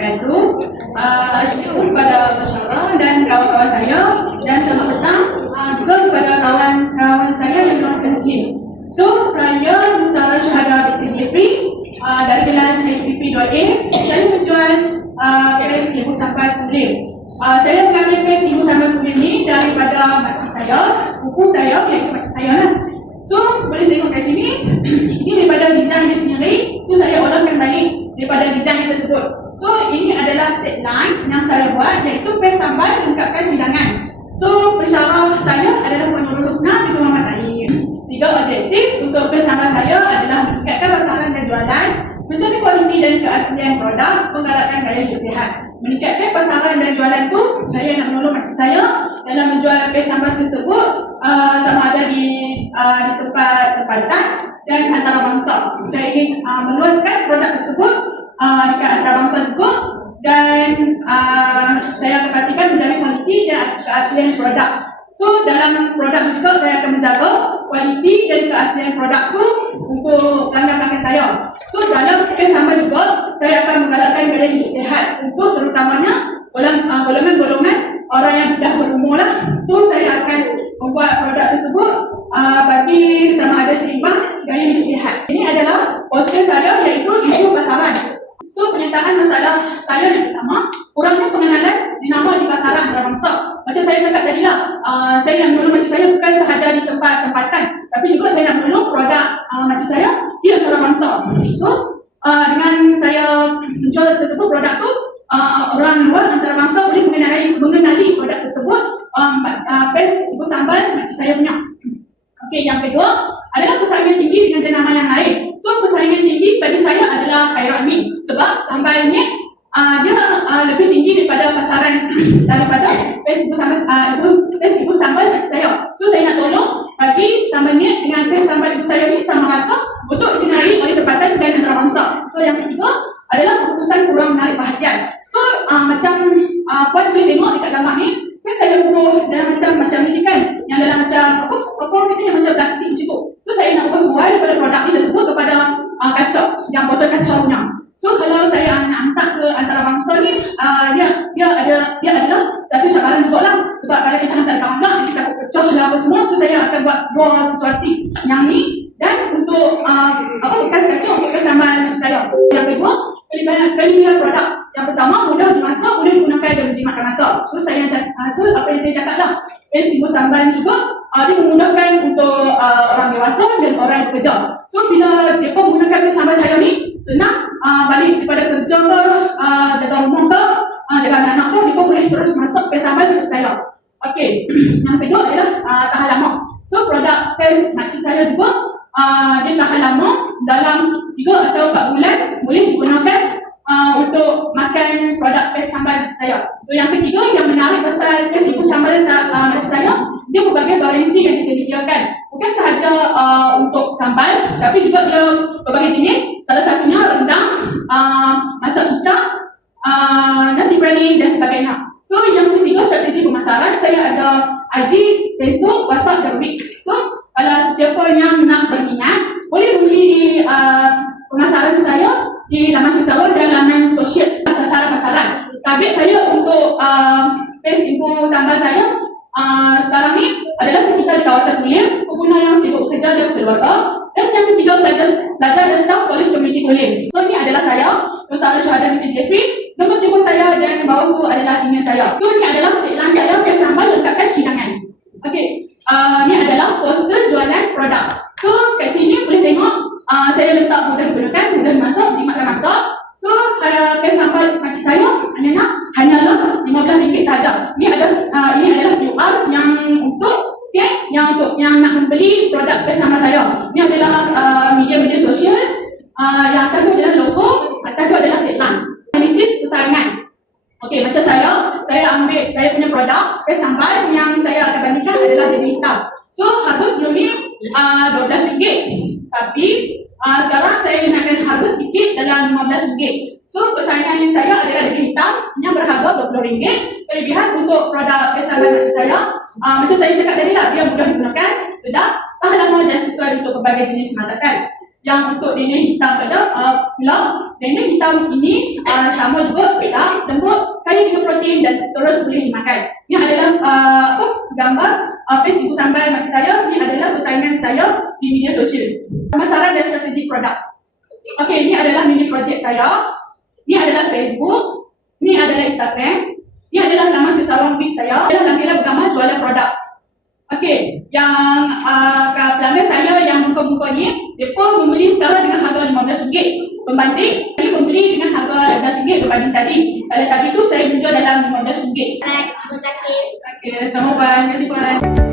wabarakatuh. Uh, Assalamualaikum kepada masyarakat dan kawan-kawan saya dan selamat petang uh, juga kepada kawan-kawan saya yang non muslim. So saya Musara Syahada binti Jeffrey uh, dari kelas SPP 2A. Saya menjual uh, kes ibu sampai kulim. Uh, saya mengambil kes ibu sampai kulim ni daripada makcik saya, sepupu saya iaitu makcik saya lah. So boleh tengok kat sini Ini daripada design dia sendiri So saya orderkan balik daripada design tersebut. So ini adalah tagline yang saya buat Iaitu pes sambal lengkapkan hidangan. So pensyarah saya adalah Puan Nurul Husna di Rumah Matahir Tiga objektif untuk pes sambal saya adalah meningkatkan pasaran dan jualan Mencari kualiti dan keaslian produk Menggalakkan gaya hidup sihat. Meningkatkan pasaran dan jualan tu Saya nak menolong makcik saya dalam menjual pes sambal tersebut uh, sama ada di uh, di tempat tempatan dan antarabangsa. Saya ingin uh, meluaskan produk tersebut uh, dekat antarabangsa juga dan uh, saya akan pastikan menjadi kualiti dan keaslian produk. So dalam produk juga saya akan menjaga kualiti dan keaslian produk tu untuk pelanggan-pelanggan saya. So dalam sambal juga saya akan menggalakkan gaya hidup sihat untuk terutamanya golongan-golongan orang yang dah berumur lah. So saya akan membuat produk tersebut uh, bagi sama ada seimbang gaya hidup sihat. Ini adalah poster saya iaitu. So penyertaan masalah saya yang pertama, kurangnya pengenalan dinama di pasaran antarabangsa. Macam saya cakap tadi lah, uh, saya nak menolong macam saya bukan sahaja di tempat tempatan, tapi juga saya nak menolong produk uh, macam saya di antarabangsa. So uh, dengan saya menjual tersebut produk tu, uh, orang luar antarabangsa boleh mengenali mengenali produk tersebut um, uh, best ibu sambal macam saya punya. Okey, yang kedua adalah persaingan tinggi dengan jenama yang lain. So persaingan tinggi bagi saya adalah Khairul Amin sebab sambalnya uh, dia uh, lebih tinggi daripada pasaran daripada best ibu sambal uh, ibu best ibu sambal macam saya. So saya nak tolong bagi sambalnya dengan best sambal ibu saya ni sama rata untuk dikenali oleh tempatan dan antarabangsa. So yang ketiga adalah keputusan kurang menarik perhatian. So uh, macam uh, puan boleh tengok dekat gambar ni kan saya ukur dalam macam macam ni kan yang dalam macam apa apa kita yang macam plastik macam tu. So saya nak ukur sesuai daripada produk ni tersebut kepada uh, kaca yang botol kaca punya. So kalau saya nak hantar ke antarabangsa ni uh, dia dia ada dia adalah satu cabaran juga lah sebab kalau kita hantar dekat mana kita takut pecah lah apa semua so saya akan buat dua situasi yang ni dan untuk uh, apa bekas kaca untuk kesamaan saya. Yang kedua kelebihan kelebihan produk yang pertama mudah dimasak mudah menjimatkan masak so saya uh, so apa yang saya cakap lah. Es ibu sambal juga uh, dia memudahkan untuk uh, orang dewasa dan orang yang bekerja so bila dia pun menggunakan sambal saya ni senang uh, balik daripada kerja ke uh, jaga rumah ke uh, jaga anak-anak ke dia boleh terus masak es sambal macam saya. Okey, yang kedua adalah uh, tahan lama. So produk paste makcik saya juga uh, dia tahan lama dalam 3 atau 4 bulan boleh digunakan uh, untuk makan produk paste sambal macam saya. So yang ketiga yang menarik pasal ibu sambal uh, macam saya, dia berbagai variasi yang disediakan. Bukan sahaja uh, untuk sambal tapi juga ada berbagai jenis. Salah satunya rendang, uh, masak kicap, uh, nasi biryani dan sebagainya. So yang ketiga strategi pemasaran saya ada IG, Facebook, WhatsApp dan Wix. So kalau siapa yang nak berminat boleh membeli di uh, pemasaran saya di laman sosial dan laman sosial sasaran pasaran. Target saya untuk uh, page info sambal saya uh, sekarang ni adalah sekitar di kawasan kuliah, pengguna yang sibuk bekerja dan keluarga dan yang ketiga pelajar, pelajar dan staff college community kuliah. So ini adalah saya, Nusara Syahada binti Jeffrey. Nombor telefon saya dan bawah tu adalah email saya. So ini adalah tagline saya, page sambal lengkapkan hidangan. Okey, uh, ini adalah poster jualan produk. So kat sini boleh tengok uh, saya letak mudah digunakan, mudah dimasak, jimatkan masak. So uh, pes sambal makcik saya hanya hanyalah RM15 saja. Ini ada uh, ini adalah QR yang untuk scan yang untuk yang nak membeli sambal saya. Ini adalah uh, media-media sosial uh, yang atas tu adalah logo, atas tu adalah tagline. Analisis persaingan. Okey, macam saya, saya ambil saya punya produk pes sambal yang saya akan bandingkan adalah dari hitam. So harga sebelum ni uh, RM12 tapi uh, sekarang saya naikkan harga sedikit dalam RM15 So persaingan saya adalah dari hitam yang berharga RM20 Kelebihan untuk produk macam saya uh, Macam saya cakap tadi lah, dia mudah digunakan, sedap, lama dan sesuai untuk berbagai jenis masakan yang untuk ni hitam pada uh, pulau dan dia hitam ini uh, sama juga sedap, lembut, kaya dengan protein dan terus boleh dimakan. Ini adalah uh, apa gambar uh, paste ibu sambal mak saya. Ini adalah persaingan saya di media sosial. Pemasaran dan strategi produk. Okey, ini adalah mini projek saya. Ini adalah Facebook. Ini adalah Instagram. Ini adalah nama sesawang big saya. Ini adalah kamera bergambar jualan produk. Okey, yang uh, pelanggan saya yang buka-buka ni, mereka membeli sekarang dengan harga RM15 Pembanding, saya membeli dengan harga RM12 berbanding tadi. Kalau tadi tu saya menjual dalam RM15 Terima kasih. Okey, sama Puan. Terima kasih.